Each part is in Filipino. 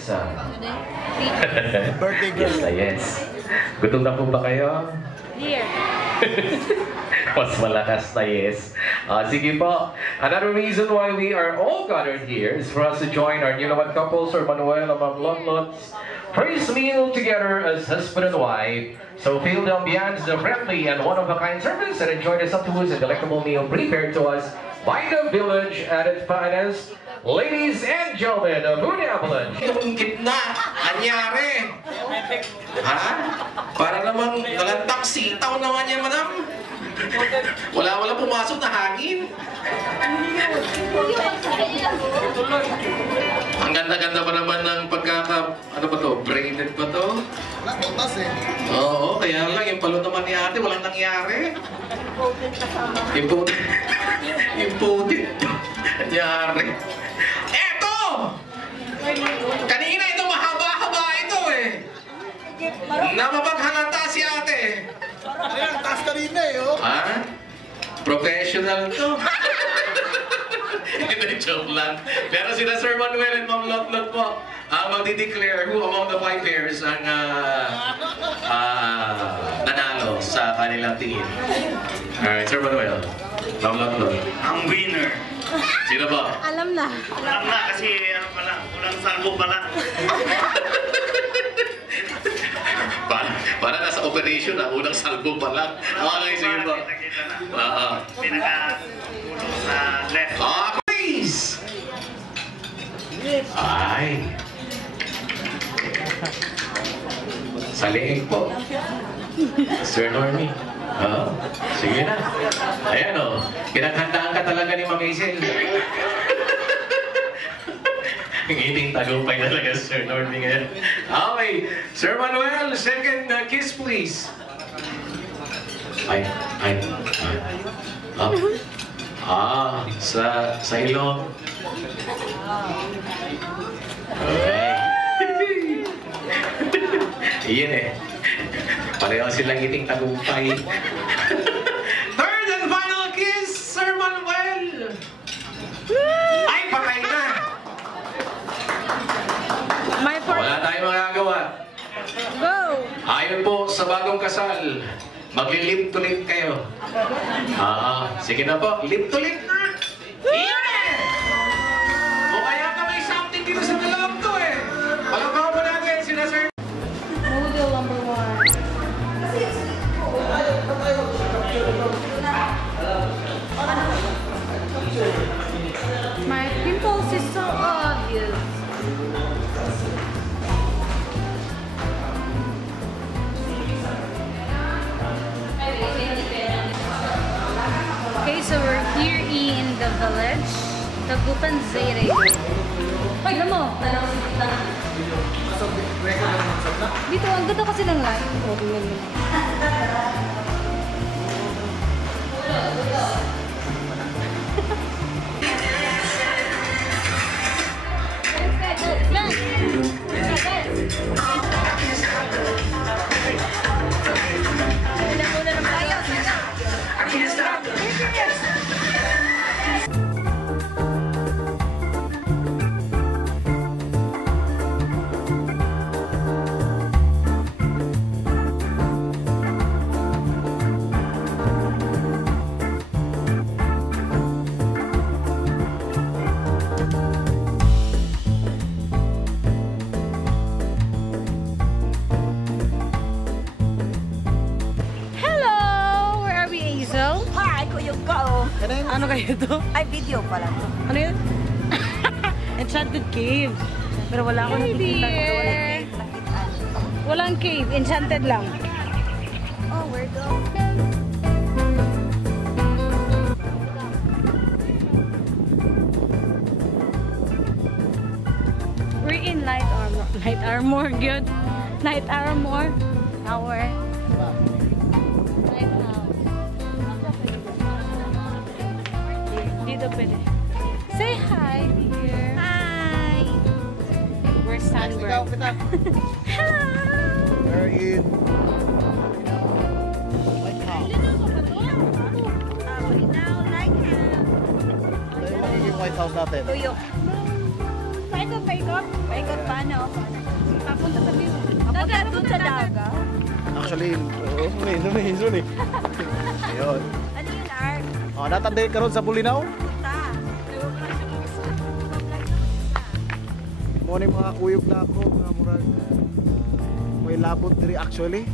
Vanessa. Birthday girl. Yes. Gutom na po ba kayo? Here. Mas malakas na yes. Sige po. Another reason why we are all gathered here is for us to join our newlywed couple, Sir Manuel and Ma'am Lotlot's praise meal together as husband and wife. So feel the ambiance, the friendly and one-of-a-kind service, and enjoy the sumptuous and delectable meal prepared to us by the village at its finest. Ladies and gentlemen of Moon Avalanche. Yung gitna, anyari. Ha? Para namang nalantak sitaw naman yan, madam. Wala pumasok na hangin. Ang ganda-ganda pa naman ng ano ba to? Braided pa to? Nakuntas eh. Oo, kaya lang yung palo naman ni ate, walang nangyari. Impotent. Impotent. Nangyari. Eto! Kanina ito, mahaba-haba ito eh. Namapaghalata si ate. Ayan, taas ka rin eh, oh. Ha? Professional to. Hindi, joke lang. Pero sila Sir Manuel and Ma'am Lotlot po ang magdi-declare who among the 5 pairs ang nanalo sa kanilang tingin. Alright, Sir Manuel, Ma'am Lotlot. Ang winner. Sino ba? Alam na. Alam na kasi ano pala, ulang salbo pala. Para nasa operation na, unang salbo pa lang. Okay, sige po. Kita na. Pinaka-ulong sa left. Please! Ay. Sa leeg po. Sir Normie. Sige na. Ayan o. Pinaghandaan ka talaga ni Ma'am Hazel. Ngiting tagumpay talaga Sir Normie ngayon. Okay. Sir Manuel, second kiss please. Ay. Sa ilong. Okay. Iyan eh. Pareho silang ngiting tagumpay. Third and final kiss, Sir Manuel. Ay, patay na. Wala tayong magagawa. Go! Ayon po sa bagong kasal, magli-lip to lip kayo. Sige na po, lip to lip na. O kaya ka may something dito sa dalawang to eh. Palabang mo natin sila Sir. Model number 1. My pimples is so obvious. Okay, so we're here in the village, Tagupan Zaire. Ay, alam mo! Dito, ang ganda kasi ng light. Oh, tingnan mo. Ano kayo to? Ay, video pala to. Ano yun? Enchanted Cave. Pero wala akong nakikita. Walang cave. Enchanted lang. Oh, we're going. We're in Night Armor. Night Armor, good. Night Armor. Our pwede. Say hi, dear. Hi. We're sunburned. Hello. We're in White House. Now, like Ano yung magiging White House natin? tuyok. Try to paikot? Paikot paano? Papunta sa view. Papunta doon sa dagat. Actually, suni. Ayun. Ano yun, Art? Oh, natanday ka ron sa Bulinaw? Punta. Mo ni mga kuyog na ako, mga murag. May labot diri actually.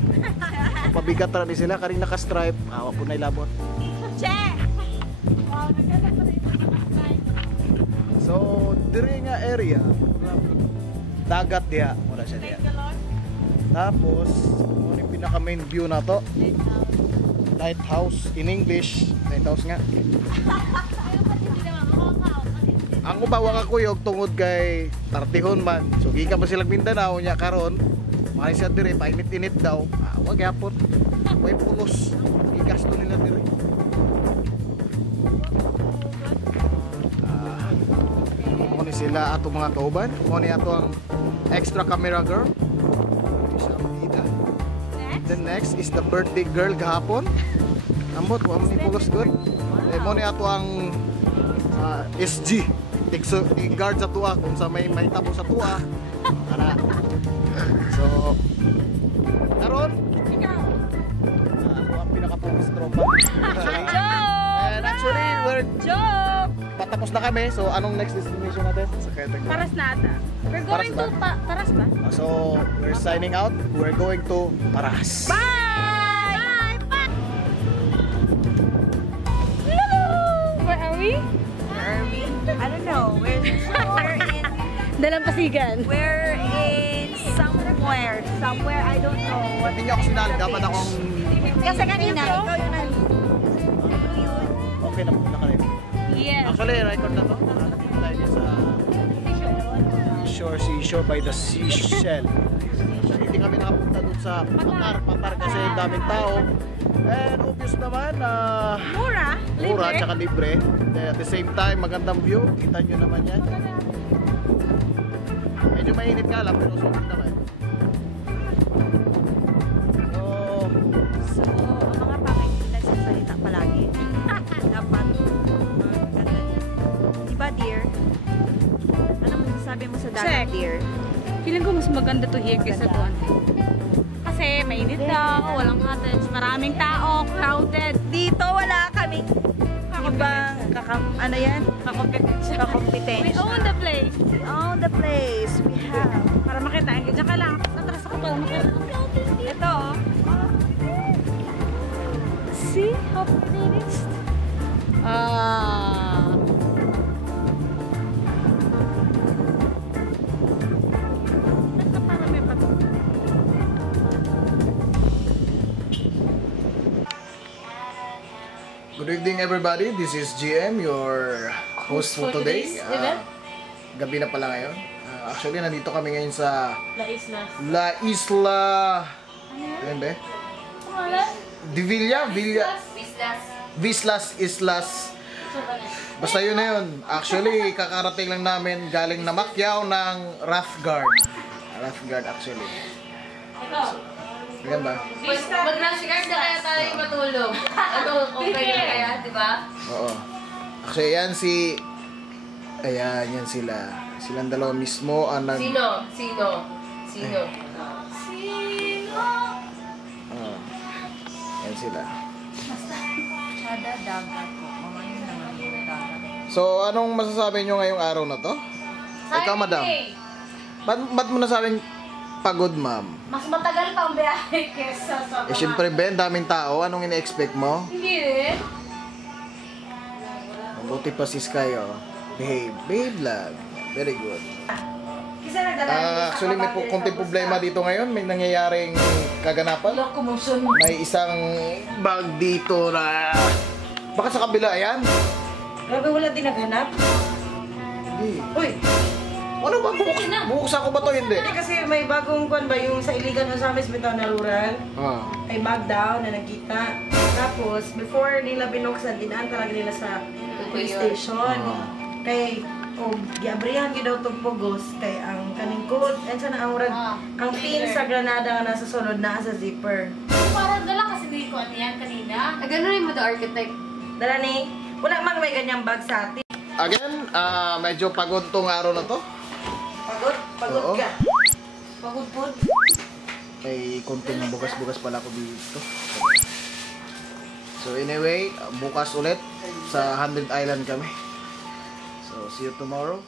Pabigat ra ni sila karing naka-stripe. Awa po na labot. Che! So, diri nga area, dagat diha, mura siya diha. Tapos, mo ni pinaka main view na to. Lighthouse in English, lighthouse nga. Ang ubawa ka kuyog tungod kay Tartihon man. So gikan pa sila Mindanao nya karon. Mali siya dire painit-init daw. Wag yapon. Way pulos. Igasto nila dire. Mo ni sila ato mga kauban. Mo ni ato ang extra camera girl. Siya bida. The next is the birthday girl gahapon. Ambot wa mo ni pulos good. Mo ni ato ang SG. I-guard sa tuwa kung sa may tabo sa tuwa. Ana. So, karon ako ang pinaka-focus tropa. And actually, we're patapos na kami. So, anong next destination natin? Paras na ata. We're going to Paras ba? So, we're signing out. We're going to Paras. Bye! Bye! Where are we? I don't know. We're in... Dalampasigan. We're in somewhere. Somewhere, I don't know. Hindi niyo ako sinali. Dapat akong... Kasi kanina, ikaw yung Okay na po na kayo. Yes. Actually, record na to. Nandito tayo sa seashore by the seashell. So, hindi kami nakapunta dun sa Patar kasi daming tao. And obvious naman na Mura. mura at saka libre. At the same time, magandang view. Kita nyo naman yan. Medyo mainit nga lang pero sulit naman. So, ang mga pangit nagsasalita palagi. Dapat ganda niya. Diba, dear? Anong masasabi mo sa dagat, Check. dear? Feeling ko mas maganda to here kaysa doon. Kasi mainit daw, walang cottage, maraming tao, crowded. Dito wala kaming ibang ano yan? Kakompetensya. Kakompetensya. We own the place. We own the place. We have. Para makita, diyan ka lang. Natras ako para makita. Ito, oh. See how pretty it is? Para may pato. Good evening everybody. This is GM, your host for today. Gabi na pala ngayon. Actually, nandito kami ngayon sa La Isla. Ano ba? De Villa? Vislas Islas. Basta yun na yun. Actually, kakarating lang namin galing na Macquiao ng Rathgard. Rathgard actually. Ganyan ba? Mag-rush-guard na kaya tayo matulog. Ano, okay na kaya, di ba? Oo. Actually, yan si... Ayan, yan sila. Silang dalawa mismo ang nag... Sino? Oo. Yan sila. Kada dagat ko. Mga yun naman yung dagat. So, anong masasabi nyo ngayong araw na to? Ikaw, madam. Ba't mo nasabing pagod, ma'am? Mas matagal pa ang biyahe kesa sa... Eh, syempre, Ben, daming tao. Anong ina-expect mo? Hindi rin. Mabuti pa si Sky, oh. Behave lang. Very good. Actually, may konting problema dito ngayon. May nangyayaring kaganapan. Locomotion. May isang bag dito na... Baka sa kabila, ayan? Grabe, wala din naghanap. Hindi. Uy! Ano ba? Buksan ko ba to? Hindi. Kasi may bagong kwan ba yung sa Iligan Osamis Bitaw na rural. Ah. Ay bag daw na nakita. Tapos, before nila binuksan, dinaan talaga nila sa police station. Kay, giabrihan ko daw itong pugos. Kay ang kaning code, and sana ang urag, ang pin sa granada nga nasa sulod na sa zipper. Parang dala kasi hindi ko ano yan kanina. Ganun rin mo the archetype. Dala ni, wala mang may ganyang bag sa atin. Again, medyo pagod tong araw na to. Pagod Oo. ka. Pagod po. May konting bugas-bugas pala ako dito. So anyway, bukas ulit sa 100 Island kami. So see you tomorrow.